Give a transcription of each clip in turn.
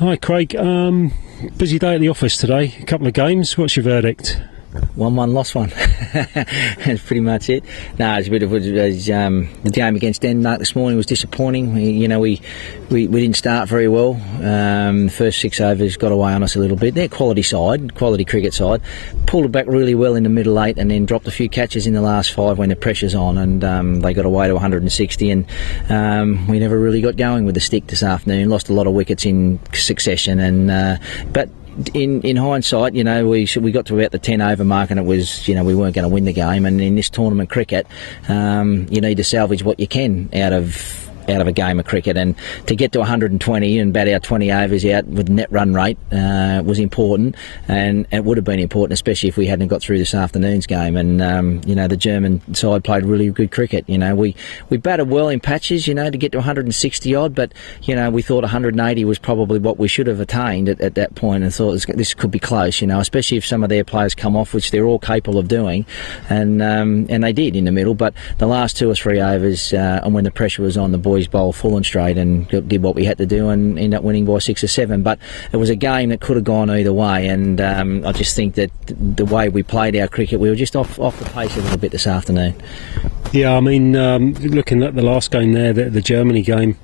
Hi Craig, busy day at the office today, a couple of games, what's your verdict? 1-1, lost one. That's pretty much it. No, it's a bit of the game against Denmark this morning was disappointing. We didn't start very well. The first 6 overs got away on us a little bit. They're quality cricket side. Pulled it back really well in the middle 8 and then dropped a few catches in the last 5 when the pressure's on, and they got away to 160, and we never really got going with the stick this afternoon. Lost a lot of wickets in succession, and but in hindsight, we got to about the 10 over mark and it was, we weren't going to win the game. And in this tournament cricket, you need to salvage what you can out of a game of cricket, and to get to 120 and bat our 20 overs out with net run rate was important, and it would have been important, especially if we hadn't got through this afternoon's game. And the German side played really good cricket. We batted well in patches, to get to 160 odd, but we thought 180 was probably what we should have attained at that point, and thought this could be close, especially if some of their players come off, which they're all capable of doing, and they did in the middle. But the last 2 or 3 overs, and when the pressure was on, the boys bowled full and straight and did what we had to do and ended up winning by 6 or 7. But it was a game that could have gone either way, and I just think that the way we played our cricket, we were just off the pace a little bit this afternoon. Yeah, I mean, looking at the last game there, the Germany game,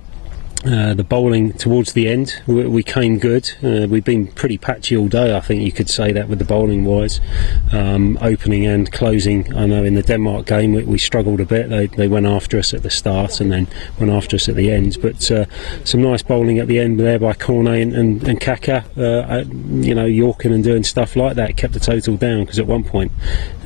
the bowling towards the end, we came good. We've been pretty patchy all day, I think you could say that, with the bowling wise, opening and closing. I know in the Denmark game we struggled a bit. They went after us at the start and then went after us at the end, but some nice bowling at the end there by Cornet and Kaka, yorking and doing stuff like that kept the total down, because at one point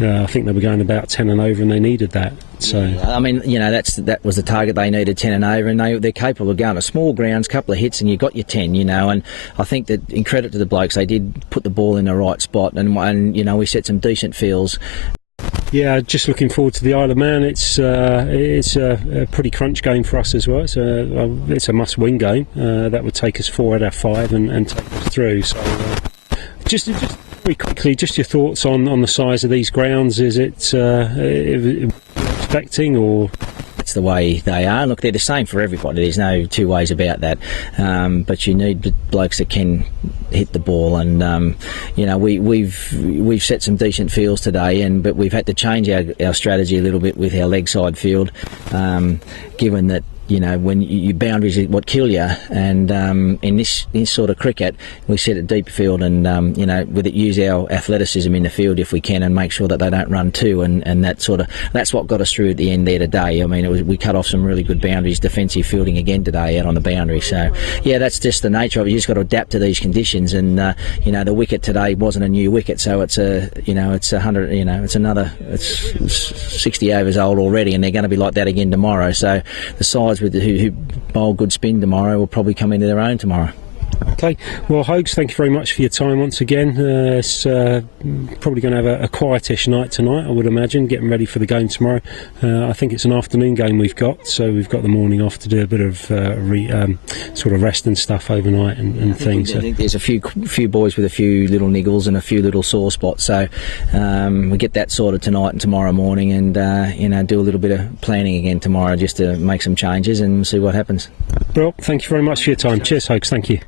I think they were going about 10 and over and they needed that. So I mean, that was the target. They needed 10 and over, and they're capable of going to small grounds, couple of hits, and you got your 10. And I think that in credit to the blokes, they did put the ball in the right spot, and we set some decent fields. Yeah, just looking forward to the Isle of Man. It's a pretty crunch game for us as well. It's a must-win game. That would take us 4 out of 5 and take us through. So just very quickly, just your thoughts on the size of these grounds. Is it expecting, or it's the way they are? Look, they're the same for everybody. There's no two ways about that. But you need blokes that can hit the ball, and we've set some decent fields today, but we've had to change our strategy a little bit with our leg side field, given that when your boundaries are what kill you, and in this sort of cricket, we set a deep field, and with it, use our athleticism in the field if we can, and make sure that they don't run too, and that's what got us through at the end there today. I mean, we cut off some really good boundaries, defensive fielding again today out on the boundary. So yeah, that's just the nature of it. You just got to adapt to these conditions, and the wicket today wasn't a new wicket, so it's it's 60 overs old already, and they're going to be like that again tomorrow. So the sides who bowl good spin tomorrow will probably come into their own tomorrow. Okay, well, Hogs, thank you very much for your time once again. It's probably going to have a quietish night tonight, I would imagine, getting ready for the game tomorrow. I think it's an afternoon game we've got, so we've got the morning off to do a bit of sort of rest and stuff overnight and things. I think there's a few boys with a few little niggles and a few little sore spots, so we get that sorted tonight and tomorrow morning, and do a little bit of planning again tomorrow just to make some changes and see what happens. Well, thank you very much for your time. Cheers, Hogs. Thank you.